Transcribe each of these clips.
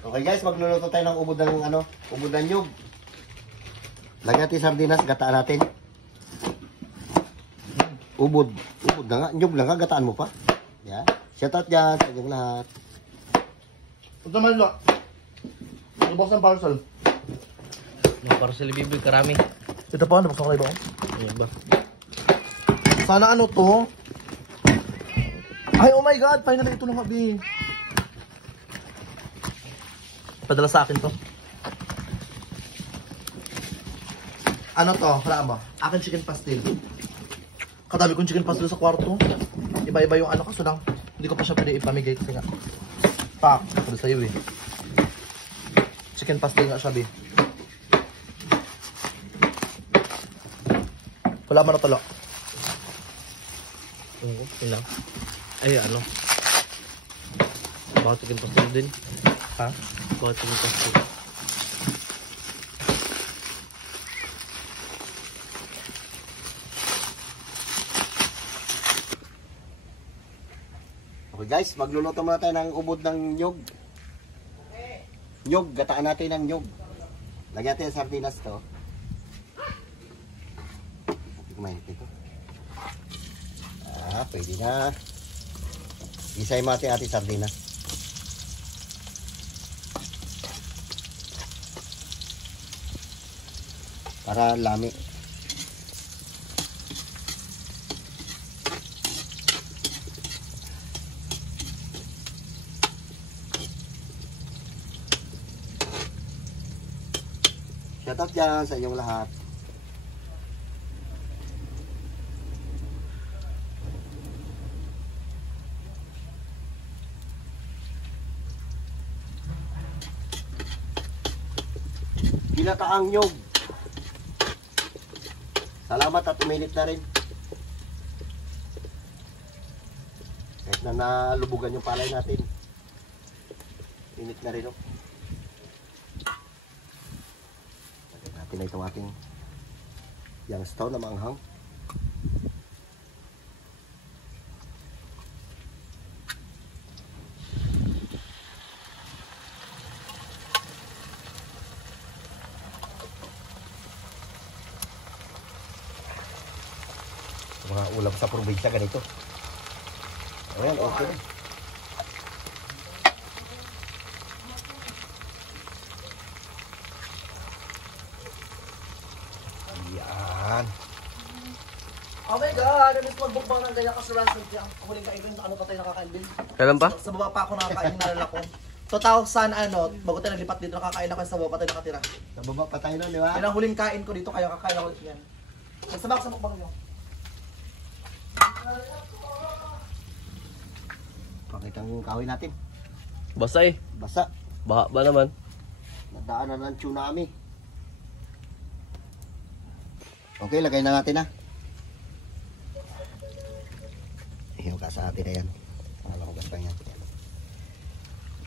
Okay guys, magluluto tayo ng ubod ng ubod ng nyug. Lagyan natin sardinas, gataan natin. Ubod na nga, nyug na nga, gataan mo pa. Yan. Shout out dyan sa inyong lahat. Ito man lang. Nabos ng parcel. Mga parcel bibig karami. Ito pa, nabos ng kalay ba? Ano ba? Sana ano to? Ay, oh my God! Finally, ito na kabi. Padala sa akin to. Ano to? Wala ba? Akin chicken pastel. Katabi kong chicken pastel sa kwarto. Iba-iba yung ano kaso lang. Hindi ko pa siya pwede ipamigay kasi nga. Pak, sabi sa'yo eh. Chicken pastel nga siya, be. Wala man na talo. Oo, ilang. Ay, ano? Bakit chicken pastel din? Ha? Bakit chicken pastel? Okay guys, magluluto muna tayo ng ubod ng nyug. Nyug, gataan natin ng nyug. Lagyan natin yung sardinas to. Hindi ko mainit ito. Pwede na. Isay mo ating sardinas. Para lami. Shoutout dyan sa inyong lahat. Ginataang nyug. Salamat at uminit na rin. Kahit na nalubugan yung palay natin. Init na rin. Lagyan natin na itong ating yang staw na manghang. Mga ulam sa probinsya ganito. Ayan, okay. Ayan. Oh my God! Namiss magbukbang ng ganyan kasi restaurant yan. Ang huling kainin sa ano pa tayo nakakain din. Kailan pa? Sa baba pa ako nakakain, nalala ko. 2000 bago tayo naglipat dito, nakakain ako sa baba pa tayo nakatira. Sa baba pa tayo nun, di ba? Yan ang huling kain ko dito, kaya kakain ako yan. Masabak sa mukbang nyo. Pakita ang kahoy natin. Basa eh. Basa. Baha ba naman? Nadaanan ng tsunami. Okay, lagay na natin na. Hinugas sa atin na yan. Hugas pa yan.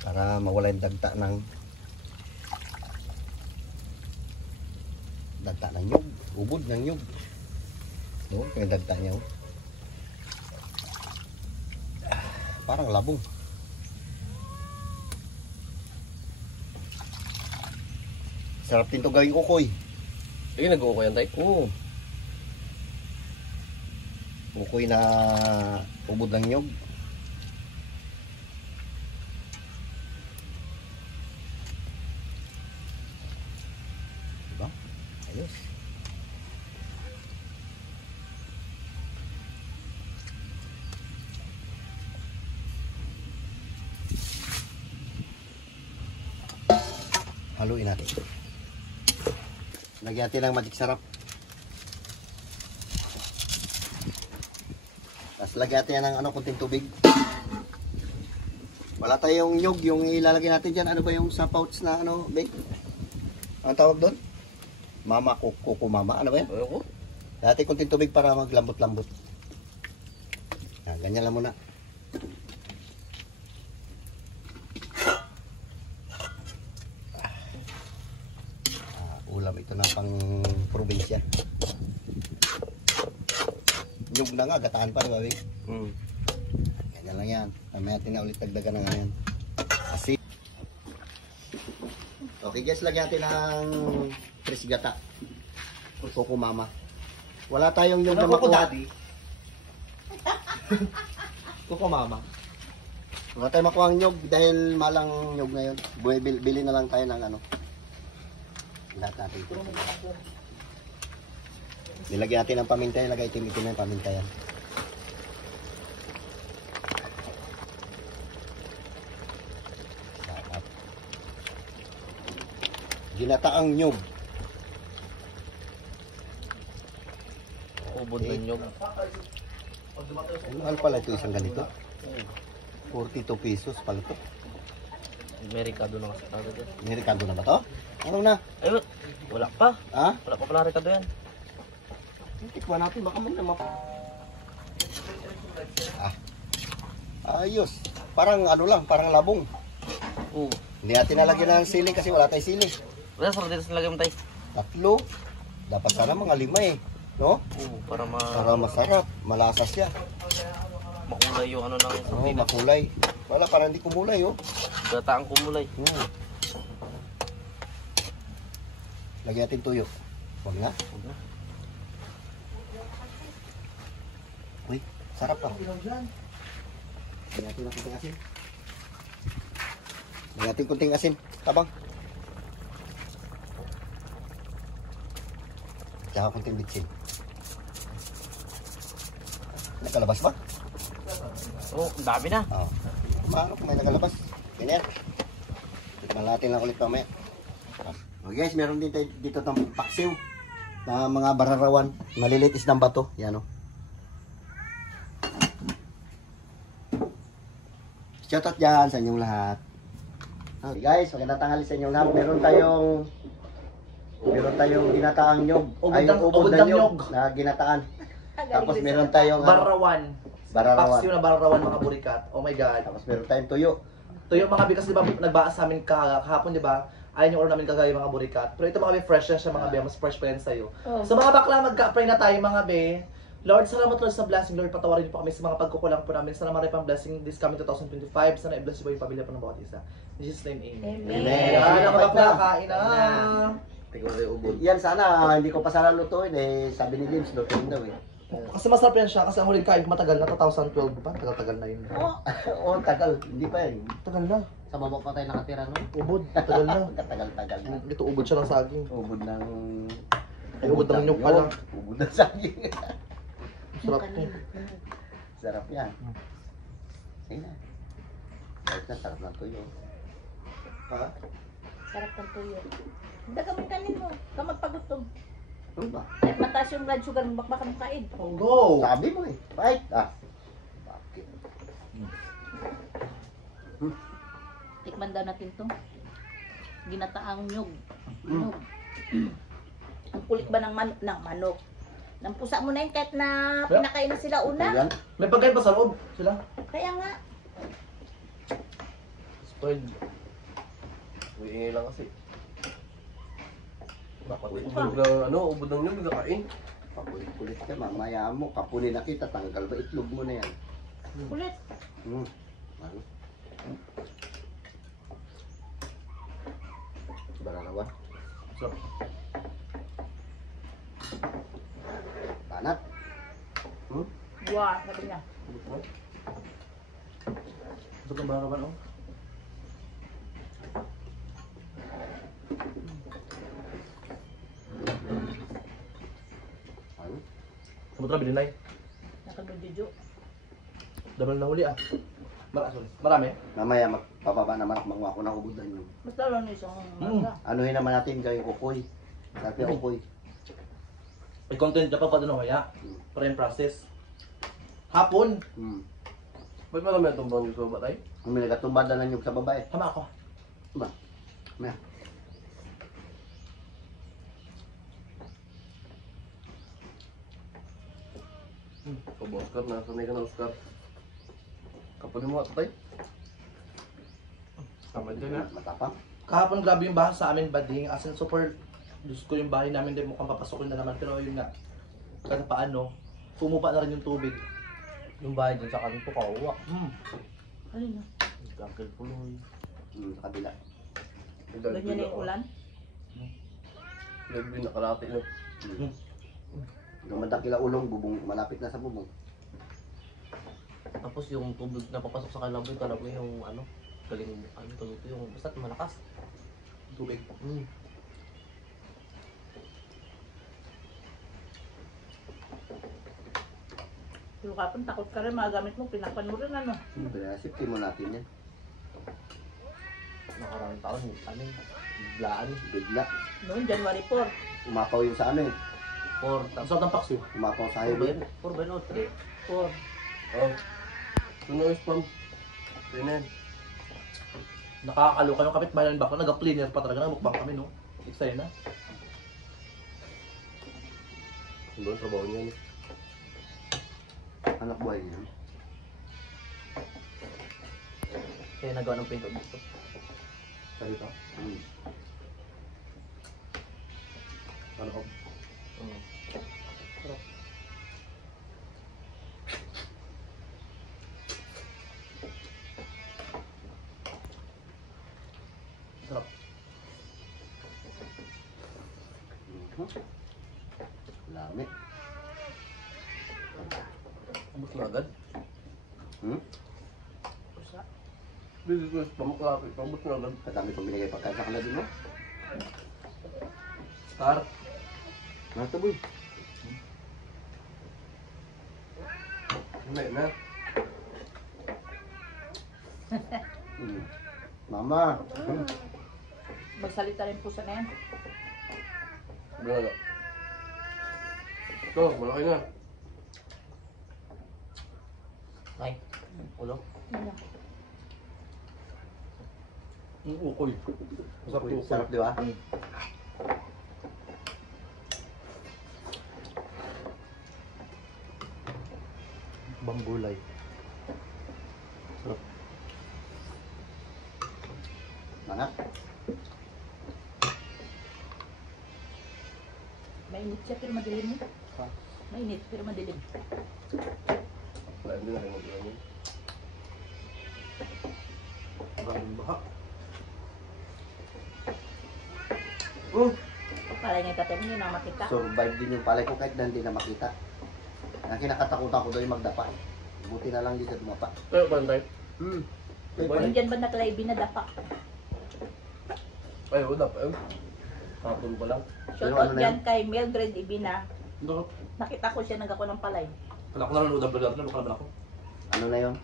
Para mawala yung dagta ng nyug. Ubod ng nyug. Doon, yung dagta niya. Parang labong. Sarap din ito gawing ukoy. Ay, nag-uuko yan tayo? Oo. Ukoy na ubod ng nyug. Diba? Ayos. Haluin natin. Lagyan natin ng magic sarap. Tapos lagyan natin ng kunting tubig. Wala tayong nyug, yung ilalagay natin dyan. Ano ba yung sa pouch na bake? Ang tawag doon? Mama, kuko mama. Ano ba yan? Ano ko? Lagyan natin kunting tubig para maglambot-lambot. Ganyan lang muna. Ulam ito na pang probinsya. Nyug na nga, gataan pa, diba, Bing? Ganyan lang yan. Mamaya natin na ulit dagdagan na nga yan. Asin. Okay guys, lagyan natin ng tres gata. Kuko mama. Wala tayong yung Ano ko daddy? Kuko mama. Wala tayong makuha ang nyog dahil malang nyog ngayon. Bili na lang tayo ng ano. Lahat natin. Nilagyan natin ng paminta, ilagay itim-itim na yung paminta yan. Sarap. Ginataang nyog. Ubod na nyog. Ano pala ito isang ganito? 42 pesos pala ito. Merikado na kasi tayo dyan. May Ricardo na ba to? Ano na? Ayun, wala pa. Ha? Wala pa pala Ricardo yan. Tikman natin, baka man naman. Ayos. Parang ano lang, parang labong. Oo. Hindi natin nalagyan ng sili kasi wala tayong sili. Wala, sarap dito sa lagay mo tayo. 3. Dapat sana mga 5 eh. No? Oo, para Para masarap. Malasa siya. makulay yung ano ng Oo, sardinas. makulay. Wala, parang hindi kumulay oh. Gata ang kumulay. Lagyan natin tuyo. Huwag na. Huwag na. Uy, sarap pa. Lagyan natin ng kunting asin. Lagyan natin kunting asin. Tabang. Tsaka kunting bitsin. Nakalabas ba? Oo, ang dami na. Oo. Maano kung may nakalabas. Ganyan. Tikman natin lang ulit mamaya. Okay guys, meron din tayo dito ng paksiw na mga bararawan. Maliliit is ng bato. Yan o. Shoutout dyan sa inyong lahat. Okay guys, magandang tanghali sa inyong lahat. Meron tayong ginataang nyog. Ubod na nyog na ginataan. Tapos meron tayong Barawan. bararawan. Paksiw na barawan mga burikat. Oh my god. Tapos meron tayong tuyo. Tuyo mga bikas, di ba, nagbaas sa amin kahapon, di ba? Ayun yung order namin kagaya mga burikat. Pero ito mga be, fresh na siya mga be, mas fresh pa yan sa'yo. Sa mga bakla, magka-pray na tayo mga be. Lord, salamat Lord sa blessing. Lord, patawarin po kami sa mga pagkukulang po namin. Sana marami pang blessing this coming 2025. Sana i-bless po yung pamilya po ng bawat isa. In Jesus' name, amen. Amen. Yan, mga bakla, kain na. Tingnan ko yung ubod. Yan sana, hindi ko pa sana lutuin eh. Sabi ni James, lutuin daw eh. Kasi masarap yan siya, kasi ang huling kain ko matagal na, 2012 pa. Tagal-tagal na yun. Oo, tagal. Hindi pa yan. Tagal na. Sa baba pa tayo nakatira, no? Ubod, tagal na. Tagal-tagal na. Ito ubod siya ng saging. Ubod ng... Ay, ubod ng nyug pala. Ubod ng saging. Sarap to. Sarap yan. Sige na. Sarap ng tuyo. Ha? Sarap ng tuyo. Dagamit kanin mo. Kamagpagutom. Ano ba? Kahit mataas yung blood sugar mo, baka mong kain. Go! Sabi mo eh. Bait. Bakit? Tikman daw natin to. Ginataang nyug. Nyug. Ang kulit ba ng manok? Ng pusa mo na yun kahit na pinakain na sila una. Ayan. May pagkain pa sa loob sila. Kaya nga. Spoiled. Uwiingay lang kasi. Bakit ubod ng ano, ubod ng nyog, nagkakain. Pakulit-kulit ka. Mamaya mo. Kapunin na kita. Tanggal ba itlog mo na yan? Kulit. Ano? Bararawan. So, Banat. Wow, sabi niya. ito kang barawan oh. Ano? Sabot na bilinay. Nakagudyo. Dabal na huli ah. Marami? Mamaya magpapaba naman ako manguha ko ng ubod na yun. Basta lang isang mangga. Anuhin naman natin gawing ukoy. Sabi ang ukoy. May content ka pa pa doon kaya. Para yung process. Hapon. Ba't marami itong bang yung baba tayo? Kung may nagatumbad na nyug sa babae. Tama ako. Ba? Maya. Pag Oscar, nasanay ka na Oscar. Kapalin mo tayo. Tama dyan na. Matapang. Kahapon grabe yung baha sa amin bading. As in super, Diyos ko yung bahay namin din mukhang papasokin na naman. Pero yun nga, kahit paano, pumupa na rin yung tubig. Yung bahay dyan sa kanto, kawawa. Alin na? Gagawin puloy. Sa kabila. Ganyan na yung ulan. Nagbi nakalati na. Gumanda kila ulong, bubong, malapit na sa bubong. Tapos yung tubig na papasok sa kalaboy yung ano, galing ano to ito yung basta malakas. Tubig. Pero kapon, takot ka rin, mga gamit mo, pinapan mo rin ano. Pinasipti mo natin yan. Nakaraming taon, ano yung biglaan. Bigla. Noon, January 4. Umapaw yung sa ano eh. Tapos ang paksiw. Umapaw sa 4 ba highway. yun? 4 ba yun o 3? 4. Oh. Tuno is pam. Tinan. Nakakaloka yung kapitbahay bako, nag-cleaner pa talaga, nagmukbang kami no. Excited na. Ano ang trabaho niya? Anak buhay niya. Kaya nagawa ng pinto dito. Sa dito. Ano ko? Sarap. Sarap. Lami. Abot na agad. Pusa. Bigay ko is pamaklaki. Abot na agad. Kadami kong binigay pagkain sa kanila mo. Star. Nasa boy. May na. Mama. Magsalita rin pusa na yan. Wala. Ito, malaki na. Ay, ulo. Ano? Yung ukoy. Masarap Uy, yung ukoy. sarap di ba? Bambulay. Sarap. Manap. Mainit siya pero madilim mo. Ha? Mainit pero madilim. Wala, hindi na rin mag-ulan yun. Maraming baha. Palay nga yung tatay mo, hindi na makita. Survive din yung palay ko kahit na hindi na makita. Ang kinakatakutan ko daw yung magdapa. Buti na lang di sa dumapa. Pero bantay. Yung dyan ba nakalay binadapa? Ay, wala pa yun. Hapon pa lang. Shout Pero out ano na dyan kay Mildred Ibina. Ito. Nakita ko siya nagako ng palay. Kala ko nanonood ang vlog natin, nakalaban ako. Ano na yun?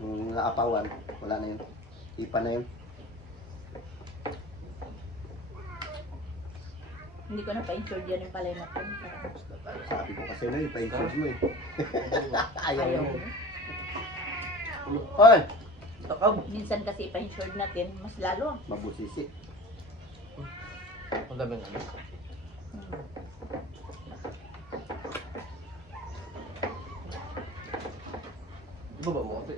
Yung naapawan. Wala na yun. Ipa na yun. Hindi ko na pa-insure dyan yung palay natin. Sabi ko kasi na yun. Pa-insure mo eh. Ayaw Ayaw mo. mo. Hoy! Takab. Minsan kasi pa-insure natin, mas lalo. Mabusisi. Ang daming ano. Di ba ba mo kasi?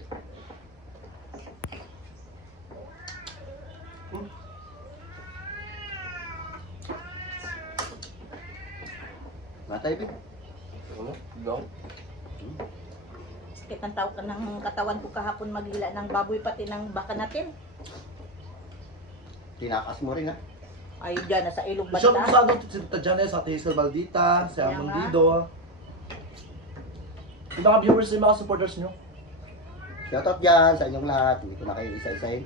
Matay, Big. Ano? Gaw? Sakit ng tao ng katawan ko kahapon maghila ng baboy pati ng baka natin. Tinakas mo rin ha. Ay dyan, nasa ilog Shout out banda. sa atin si Tadjane, sa Ate Hazel Baldita, si Kaya Amon nga. Dido. Yung mga viewers yung mga supporters nyo. Shoutout dyan sa inyong lahat. Hindi ko na kayo isa-isahin.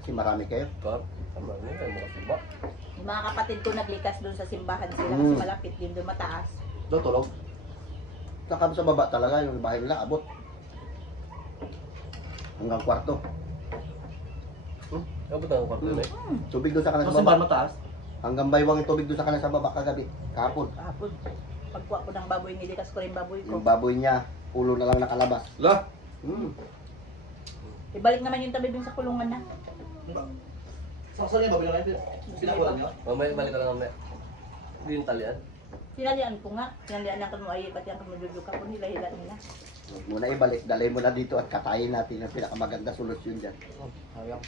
Kasi marami kayo. Kap? Tama niya, ay mga tiba. Yung mga kapatid ko naglikas doon sa simbahan sila kasi malapit din doon mataas. Doon tulog. Saka sa baba talaga yung bahay nila abot. Hanggang kwarto. Abot ang kwarto na eh. Tubig doon sa kanan Kasi sa ba baba. mataas? Hanggang baywang yung tubig doon sa kanan sa baba kagabi. Kahapon. Kahapon, pagkuha ko ng baboy, nilikas ko rin baboy ko. Yung baboy niya, ulo na lang nakalabas. La. Ibalik naman yung tabi doon sa kulungan na. Saan yung baboy na natin? Pinakulan nyo? Mamaya, balik ka lang mamaya. Hindi yung talian. Sinalian ko nga. Sinalian ang kamo ay pati ang kamo ka po nila hila nila. Huwag mo na ibalik. Dalhin mo na dito at katayin natin ang pinakamaganda solusyon dyan. Oh, sayang.